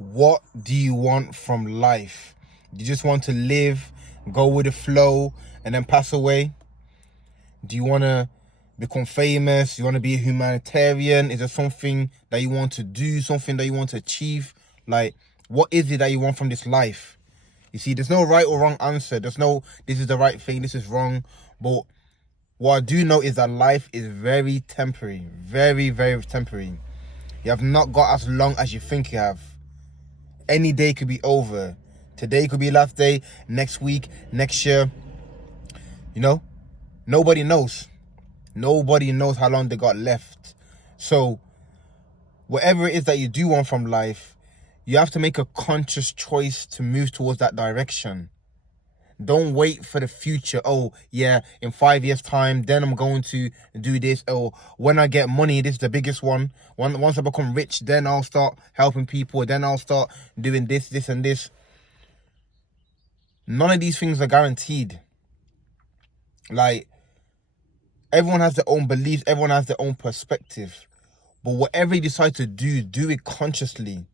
What do you want from life? Do you just want to live, go with the flow, and then pass away? Do you want to become famous? Do you want to be a humanitarian? Is there something that you want to do, something that you want to achieve? Like, what is it that you want from this life? You see, there's no right or wrong answer. There's no, this is the right thing, this is wrong. But what I do know is that life is very temporary. Very, very temporary. You have not got as long as you think you have. Any day could be over. Today could be last day, next week, next year. You know, nobody knows. Nobody knows how long they got left. So, whatever it is that you do want from life, you have to make a conscious choice to move towards that direction. Don't wait for the future. Oh, yeah, in 5 years' time, then I'm going to do this. Or when I get money, this is the biggest one. Once I become rich, then I'll start helping people. Then I'll start doing this, this, and this. None of these things are guaranteed. Like, everyone has their own beliefs. Everyone has their own perspective. But whatever you decide to do it consciously.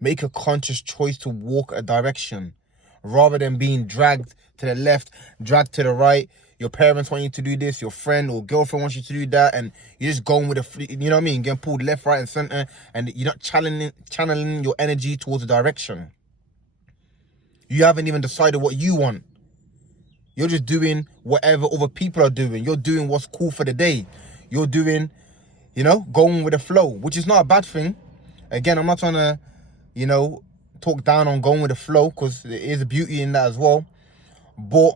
Make a conscious choice to walk a direction. Rather than being dragged to the left, dragged to the right. Your parents want you to do this, your friend or girlfriend wants you to do that, and you're just going with you know what I mean? Getting pulled left, right, and center, and you're not channeling your energy towards a direction. You haven't even decided what you want. You're just doing whatever other people are doing. You're doing what's cool for the day. You're doing, going with the flow, which is not a bad thing. Again, I'm not trying to, talk down on going with the flow, because there is a beauty in that as well. But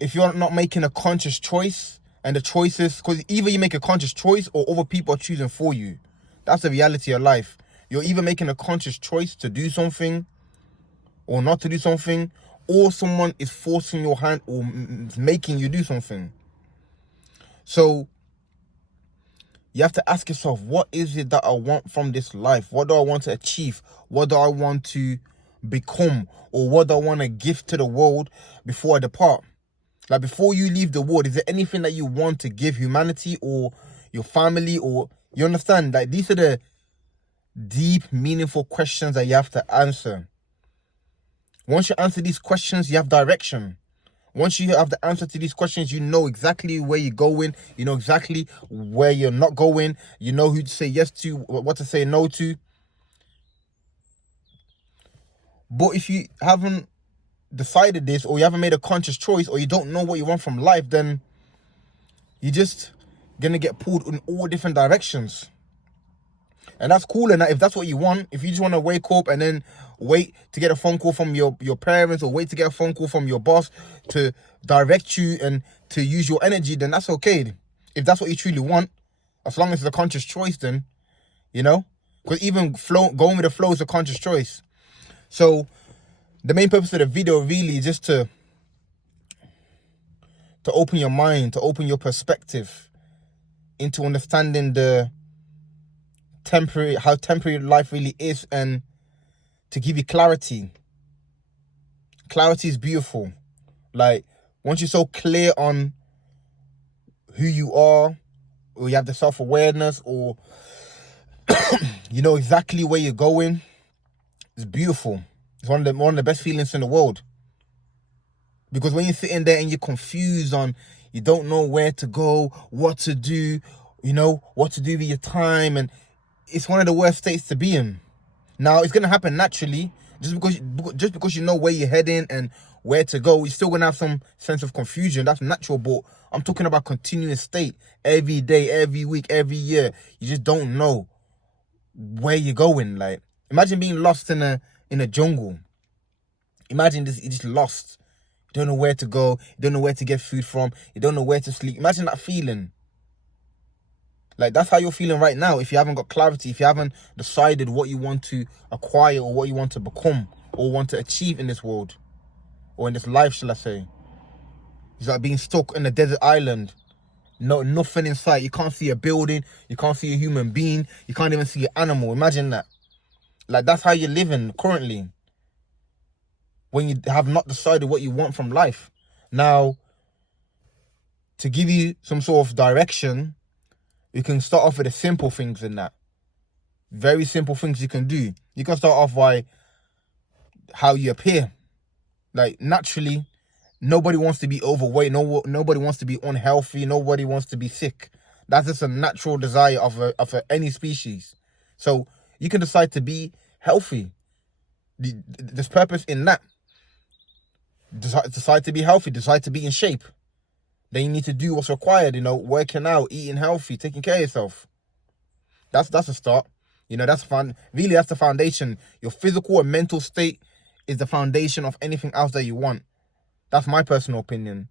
if you're not making a conscious choice, and the choices, because either you make a conscious choice or other people are choosing for you. That's the reality of life. You're either making a conscious choice to do something or not to do something, or someone is forcing your hand or making you do something. So you have to ask yourself, what is it that I want from this life? What do I want to achieve? What do I want to become? Or what do I want to give to the world before I depart? Like, before you leave the world, is there anything that you want to give humanity or your family? Or, you understand? Like, these are the deep, meaningful questions that you have to answer. Once you answer these questions, you have direction. Once you have the answer to these questions, you know exactly where you're going. You know exactly where you're not going. You know who to say yes to, what to say no to. But if you haven't decided this, or you haven't made a conscious choice, or you don't know what you want from life, then you're just going to get pulled in all different directions. And that's cool. And if that's what you want, if you just want to wake up and then wait to get a phone call from your parents, or wait to get a phone call from your boss to direct you and to use your energy, then that's okay. If that's what you truly want, as long as it's a conscious choice, then, because even going with the flow is a conscious choice. So the main purpose of the video really is just to open your mind, to open your perspective into understanding how temporary life really is, and to give you clarity. Clarity is beautiful. Like, once you're so clear on who you are, or you have the self-awareness, or you know exactly where you're going, it's beautiful. It's one of the best feelings in the world. Because when you're sitting there and you're confused on, you don't know where to go, what to do, what to do with your time, and it's one of the worst states to be in. Now, it's going to happen naturally. Just because you know where you're heading and where to go, you're still going to have some sense of confusion. That's natural, but I'm talking about continuous state. Every day, every week, every year. You just don't know where you're going. Like, imagine being lost in a jungle. Imagine this, you're just lost. You don't know where to go. You don't know where to get food from. You don't know where to sleep. Imagine that feeling. Like, that's how you're feeling right now. If you haven't got clarity, if you haven't decided what you want to acquire, or what you want to become, or want to achieve in this world, or in this life, shall I say. It's like being stuck in a desert island. Nothing in sight. You can't see a building. You can't see a human being. You can't even see an animal. Imagine that. Like, that's how you're living currently, when you have not decided what you want from life. Now, to give you some sort of direction, you can start off with the simple things in that. Very simple things you can do. You can start off by how you appear. Like, naturally, nobody wants to be overweight. Nobody wants to be unhealthy. Nobody wants to be sick. That's just a natural desire of any species. So you can decide to be healthy. There's purpose in that. Decide to be healthy. Decide to be in shape. Then you need to do what's required. Working out, eating healthy, taking care of yourself. That's a start. That's fun. Really, that's the foundation. Your physical and mental state is the foundation of anything else that you want. That's my personal opinion.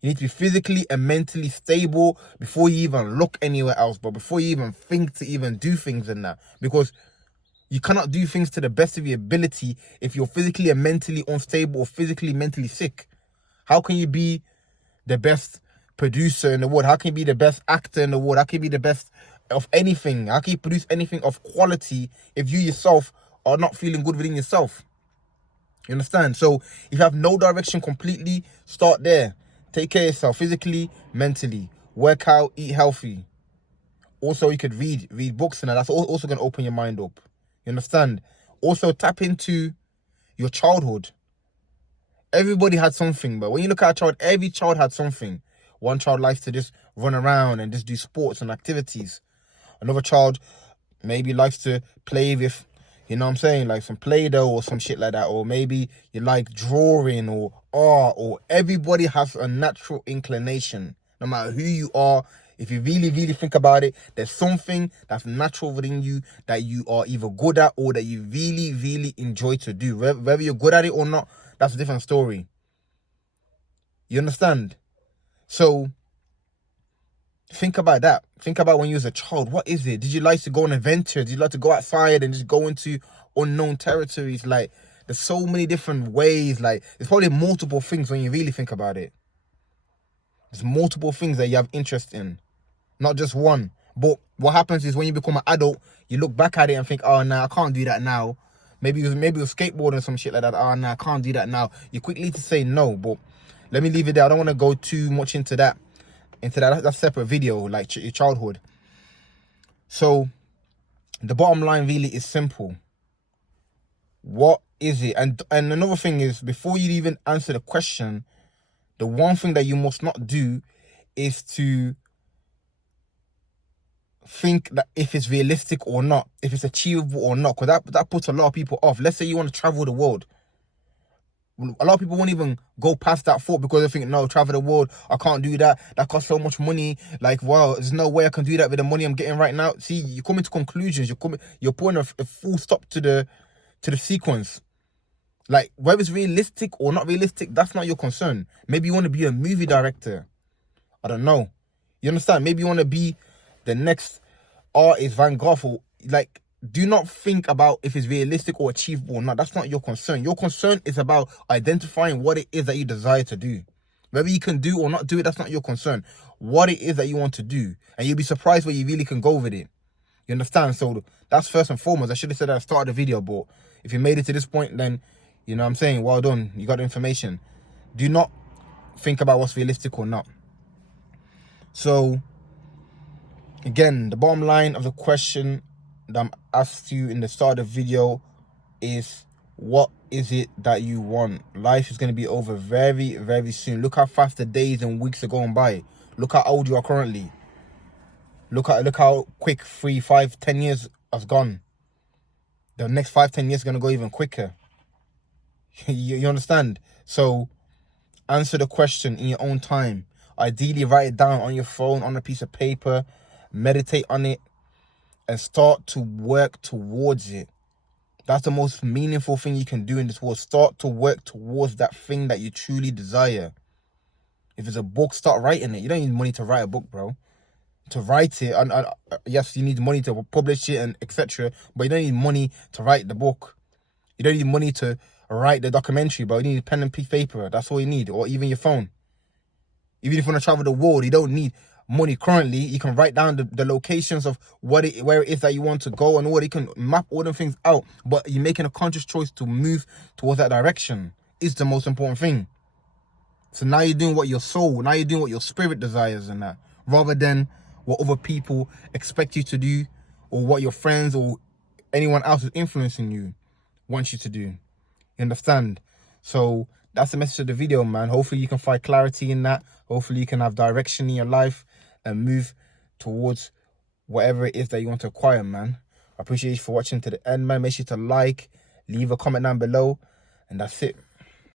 You need to be physically and mentally stable before you even look anywhere else, but before you even think to even do things in that. Because you cannot do things to the best of your ability if you're physically and mentally unstable or physically mentally sick. How can you be the best producer in the world? How can you be the best actor in the world? How can you be the best of anything? How can you produce anything of quality if you yourself are not feeling good within yourself? You understand? So if you have no direction completely, start there. Take care of yourself physically, mentally. Work out, eat healthy. Also, you could read books, and that's also going to open your mind up. You understand? Also, tap into your childhood. Everybody had something, but when you look at a child, every child had something. One child likes to just run around and just do sports and activities. Another child maybe likes to play with, like some Play-Doh or some shit like that. Or maybe you like drawing or art, or everybody has a natural inclination. No matter who you are, if you really, really think about it, there's something that's natural within you that you are either good at or that you really, really enjoy to do. Whether you're good at it or not, that's a different story. You understand? So think about that. Think about when you was a child. What is it? Did you like to go on adventures? Did you like to go outside and just go into unknown territories? Like, there's so many different ways. Like, there's probably multiple things when you really think about it. There's multiple things that you have interest in, not just one. But what happens is when you become an adult, you look back at it and think, oh, nah, I can't do that now. Maybe it was skateboarding or some shit like that. Oh, nah, I can't do that now. You quickly to say no, but let me leave it there. I don't want to go too much into that. That's a separate video, like your childhood. So the bottom line really is simple. What is it? And another thing is, before you even answer the question, the one thing that you must not do is to think that if it's realistic or not, if it's achievable or not, because that puts a lot of people off. Let's say you want to travel the world. A lot of people won't even go past that thought because they think, no, travel the world, I can't do that. That costs so much money. Like, wow, there's no way I can do that with the money I'm getting right now. See, you're coming to conclusions. You're putting a full stop to the sequence. Like, whether it's realistic or not realistic, that's not your concern. Maybe you want to be a movie director. I don't know. You understand? Maybe you want to be the next artist, Van Gogh. Or, like, do not think about if it's realistic or achievable or not. That's not your concern. Your concern is about identifying what it is that you desire to do. Whether you can do or not do it, that's not your concern. What it is that you want to do. And you'll be surprised where you really can go with it. You understand? So that's first and foremost. I should have said that at the start of the video, but if you made it to this point, then, you know what I'm saying, well done. You got the information. Do not think about what's realistic or not. So, again, the bottom line of the question that I'm asked you in the start of the video is, what is it that you want? Life is going to be over very, very soon. Look how fast the days and weeks are going by. Look how old you are currently. Look how quick 3, 5, 10 years has gone. The next 5, 10 years are going to go even quicker. You understand? So answer the question in your own time. Ideally, write it down on your phone, on a piece of paper. Meditate on it and start to work towards it. That's the most meaningful thing you can do in this world. Start to work towards that thing that you truly desire. If it's a book, start writing it. You don't need money to write a book, bro. To write it, and yes, you need money to publish it and etc. But you don't need money to write the book. You don't need money to write the documentary, bro. You need a pen and paper. That's all you need, or even your phone. Even if you want to travel the world, you don't need money currently. You can write down the locations of where it is that you want to go, and you can map all them things out. But you're making a conscious choice to move towards that direction is the most important thing. So now you're doing what your soul, now you're doing what your spirit desires and that, rather than what other people expect you to do, or what your friends or anyone else who's influencing you wants you to do. You understand? So that's the message of the video, man. Hopefully you can find clarity in that. Hopefully you can have direction in your life and move towards whatever it is that you want to acquire, man. I appreciate you for watching to the end, man. Make sure to like, leave a comment down below, and that's it.